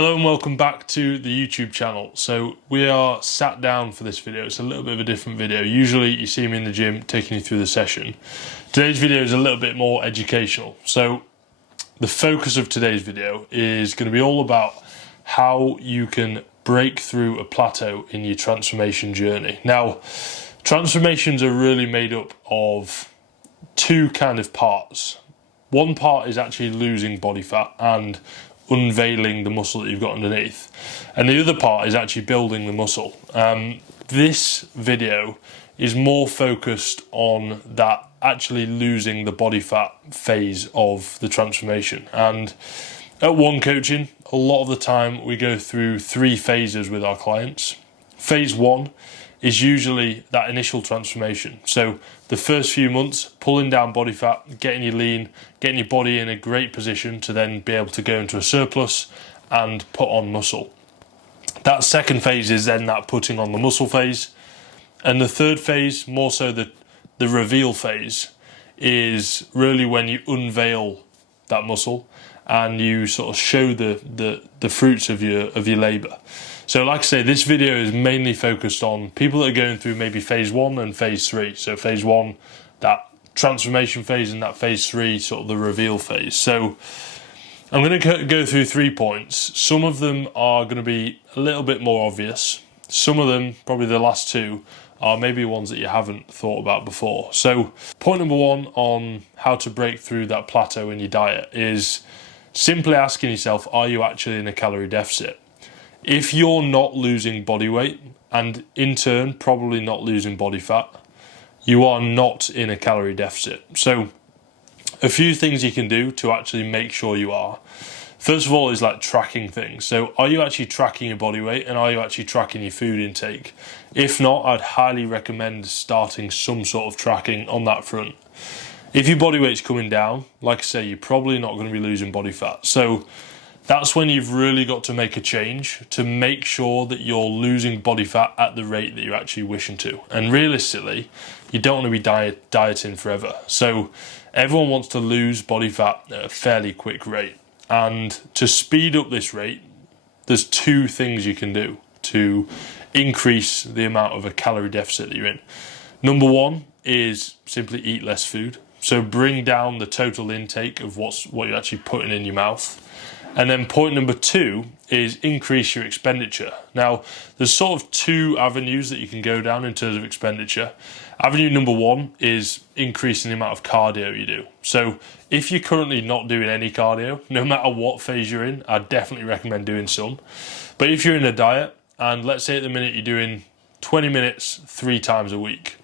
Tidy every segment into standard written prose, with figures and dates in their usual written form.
Hello and welcome back to the YouTube channel. So we are sat down for this video. It's a little bit of a different video. Usually you see me in the gym taking you through the session. Today's video is a little bit more educational. So the focus of today's video is going to be all about how you can break through a plateau in your transformation journey. Now, transformations are really made up of two kind of parts. One part is actually losing body fat and unveiling the muscle that you've got underneath, and the other part is actually building the muscle. This video is more focused on that actually losing the body fat phase of the transformation. And at One Coaching, a lot of the time we go through three phases with our clients. Phase one is usually that initial transformation. So the first few months, pulling down body fat, getting you lean, getting your body in a great position to then be able to go into a surplus and put on muscle. That second phase is then that putting on the muscle phase. And the third phase, more so the reveal phase, is really when you unveil that muscle and you sort of show the fruits of your labour. So like I say, this video is mainly focused on people that are going through maybe phase one and phase three. So phase one, that transformation phase, and that phase three, sort of the reveal phase. So I'm going to go through 3 points. Some of them are going to be a little bit more obvious. Some of them, probably the last two, are maybe ones that you haven't thought about before. So point number one on how to break through that plateau in your diet is simply asking yourself, are you actually in a calorie deficit? If you're not losing body weight, and in turn probably not losing body fat, you are not in a calorie deficit. So a few things you can do to actually make sure you are. First of all is like tracking things. So are you actually tracking your body weight, and are you actually tracking your food intake? If not, I'd highly recommend starting some sort of tracking on that front. If your body weight's coming down, like I say, you're probably not going to be losing body fat. So that's when you've really got to make a change to make sure that you're losing body fat at the rate that you're actually wishing to. And realistically, you don't want to be dieting forever. So everyone wants to lose body fat at a fairly quick rate. And to speed up this rate, there's two things you can do to increase the amount of a calorie deficit that you're in. Number one is simply eat less food. So bring down the total intake of what you're actually putting in your mouth. And then point number two is increase your expenditure. Now, there's sort of two avenues that you can go down in terms of expenditure. Avenue number one is increasing the amount of cardio you do. So if you're currently not doing any cardio, no matter what phase you're in, I'd definitely recommend doing some. But if you're in a diet, and let's say at the minute you're doing 20 minutes 3 times a week,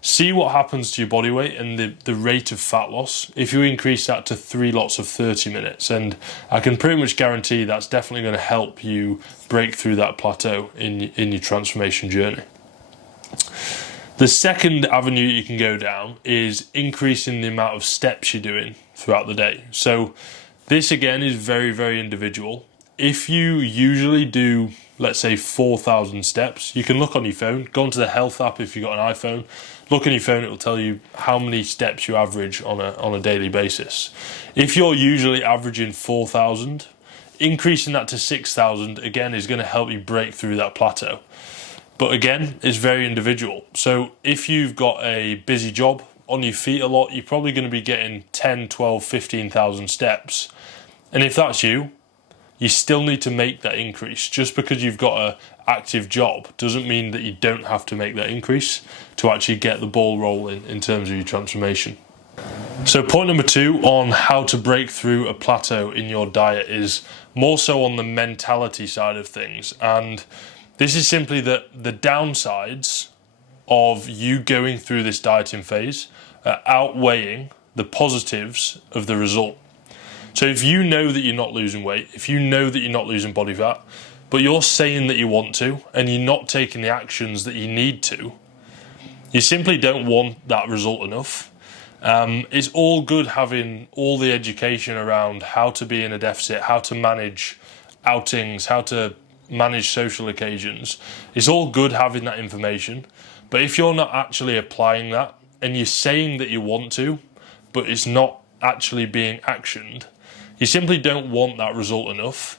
see what happens to your body weight and the rate of fat loss if you increase that to 3 lots of 30 minutes. And I can pretty much guarantee that's definitely going to help you break through that plateau in your transformation journey. The second avenue you can go down is increasing the amount of steps you're doing throughout the day. So this again is very, very individual. If you usually do, let's say 4,000 steps, you can look on your phone, go onto the health app if you've got an iPhone, look on your phone, it will tell you how many steps you average on a daily basis. If you're usually averaging 4,000, increasing that to 6,000 again is going to help you break through that plateau. But again, it's very individual. So if you've got a busy job, on your feet a lot, you're probably going to be getting 10, 12, 15,000 steps. And if that's you, you still need to make that increase. Just because you've got an active job doesn't mean that you don't have to make that increase to actually get the ball rolling in terms of your transformation. So point number two on how to break through a plateau in your diet is more so on the mentality side of things. And this is simply that the downsides of you going through this dieting phase are outweighing the positives of the result. So if you know that you're not losing weight, if you know that you're not losing body fat, but you're saying that you want to, and you're not taking the actions that you need to, you simply don't want that result enough. It's all good having all the education around how to be in a deficit, how to manage outings, how to manage social occasions. It's all good having that information, but if you're not actually applying that, and you're saying that you want to, but it's not actually being actioned, you simply don't want that result enough.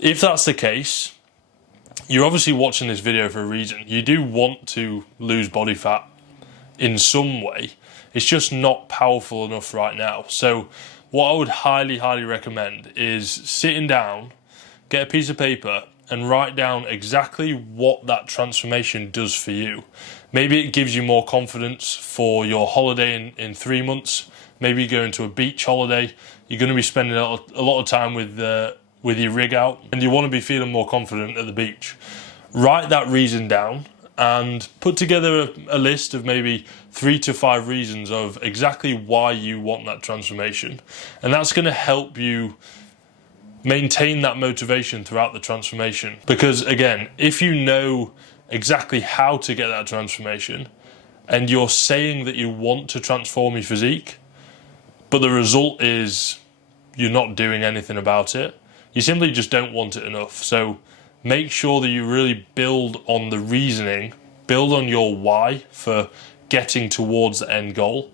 If that's the case, you're obviously watching this video for a reason. You do want to lose body fat in some way. It's just not powerful enough right now. So what I would highly, highly recommend is sitting down, get a piece of paper and write down exactly what that transformation does for you. Maybe it gives you more confidence for your holiday in 3 months. Maybe you're going to a beach holiday. You're going to be spending a lot of time with your rig out and you want to be feeling more confident at the beach. Write that reason down and put together a list of maybe 3 to 5 reasons of exactly why you want that transformation. And that's going to help you maintain that motivation throughout the transformation. Because again, if you know exactly how to get that transformation and you're saying that you want to transform your physique, but the result is you're not doing anything about it, you simply just don't want it enough. So make sure that you really build on the reasoning, build on your why for getting towards the end goal.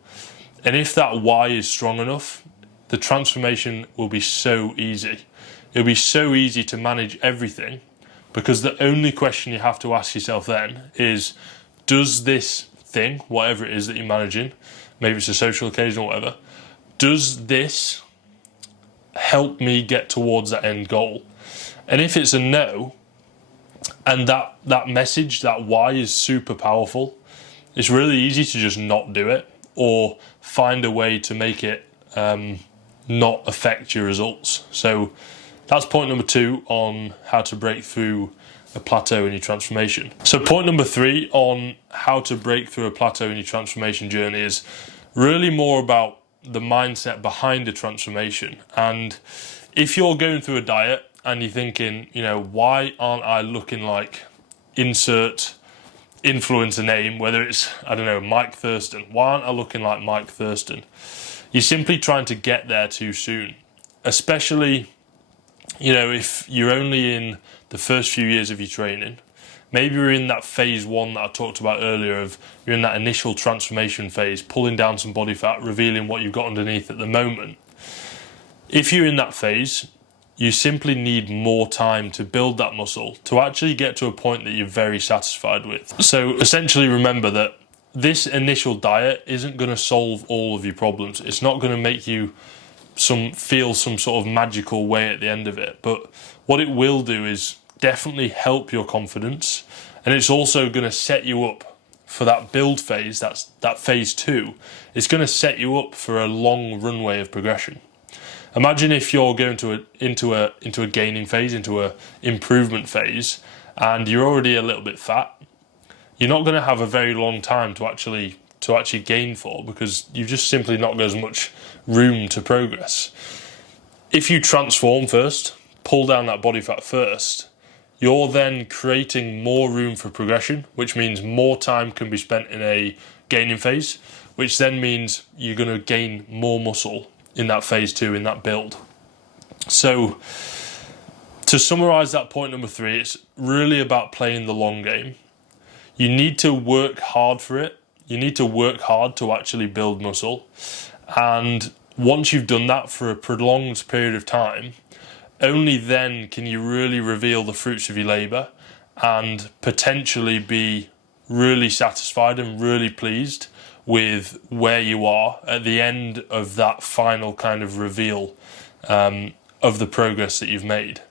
And if that why is strong enough, the transformation will be so easy. It'll be so easy to manage everything, because the only question you have to ask yourself then is, does this thing, whatever it is that you're managing, maybe it's a social occasion or whatever, does this help me get towards that end goal? And if it's a no, and that message, that why is super powerful, it's really easy to just not do it or find a way to make it not affect your results. So that's point number 2 on how to break through a plateau in your transformation. So point number 3 on how to break through a plateau in your transformation journey is really more about the mindset behind the transformation. And if you're going through a diet and you're thinking, why aren't I looking like insert influencer name, whether it's, Mike Thurston, why aren't I looking like Mike Thurston? You're simply trying to get there too soon, especially if you're only in the first few years of your training. Maybe you're in that phase 1 that I talked about earlier of you're in that initial transformation phase, pulling down some body fat, revealing what you've got underneath at the moment. If you're in that phase, you simply need more time to build that muscle to actually get to a point that you're very satisfied with. So essentially remember that this initial diet isn't going to solve all of your problems. It's not going to make you feel some sort of magical way at the end of it, but what it will do is definitely help your confidence, and it's also going to set you up for that build phase. That's that phase 2. It's going to set you up for a long runway of progression. Imagine if you're going into a gaining phase, into a improvement phase, and you're already a little bit fat. You're not going to have a very long time to actually gain for, because you've just simply not got as much room to progress. If you transform first, pull down that body fat first, you're then creating more room for progression, which means more time can be spent in a gaining phase, which then means you're going to gain more muscle in that phase 2, in that build. So to summarize that point number 3, it's really about playing the long game. You need to work hard for it. You need to work hard to actually build muscle. And once you've done that for a prolonged period of time, only then can you really reveal the fruits of your labour and potentially be really satisfied and really pleased with where you are at the end of that final kind of reveal of the progress that you've made.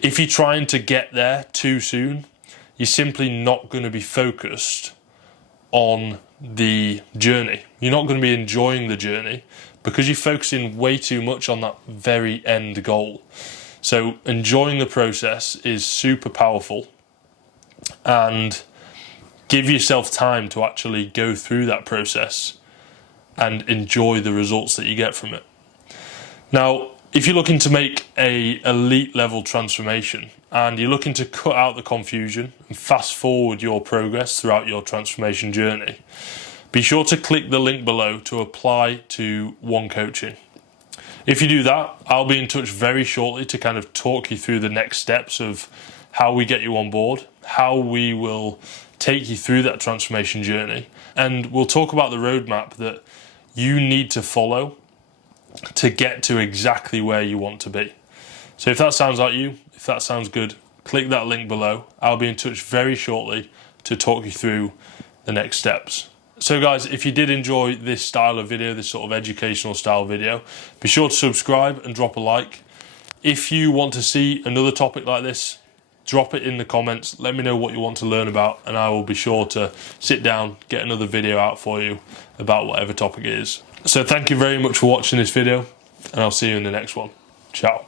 If you're trying to get there too soon, you're simply not going to be focused on the journey. You're not going to be enjoying the journey because you're focusing way too much on that very end goal. So enjoying the process is super powerful, and give yourself time to actually go through that process and enjoy the results that you get from it. Now, if you're looking to make a elite level transformation and you're looking to cut out the confusion and fast forward your progress throughout your transformation journey, be sure to click the link below to apply to One Coaching. If you do that, I'll be in touch very shortly to kind of talk you through the next steps of how we get you on board, how we will take you through that transformation journey, and we'll talk about the roadmap that you need to follow to get to exactly where you want to be. So if that sounds like you, if If that sounds good, click that link below. I'll be in touch very shortly to talk you through the next steps. So guys, if you did enjoy this style of video, this sort of educational style video, be sure to subscribe and drop a like. If you want to see another topic like this, drop it in the comments. Let me know what you want to learn about, and I will be sure to sit down, get another video out for you about whatever topic it is. So thank you very much for watching this video, and I'll see you in the next one. Ciao.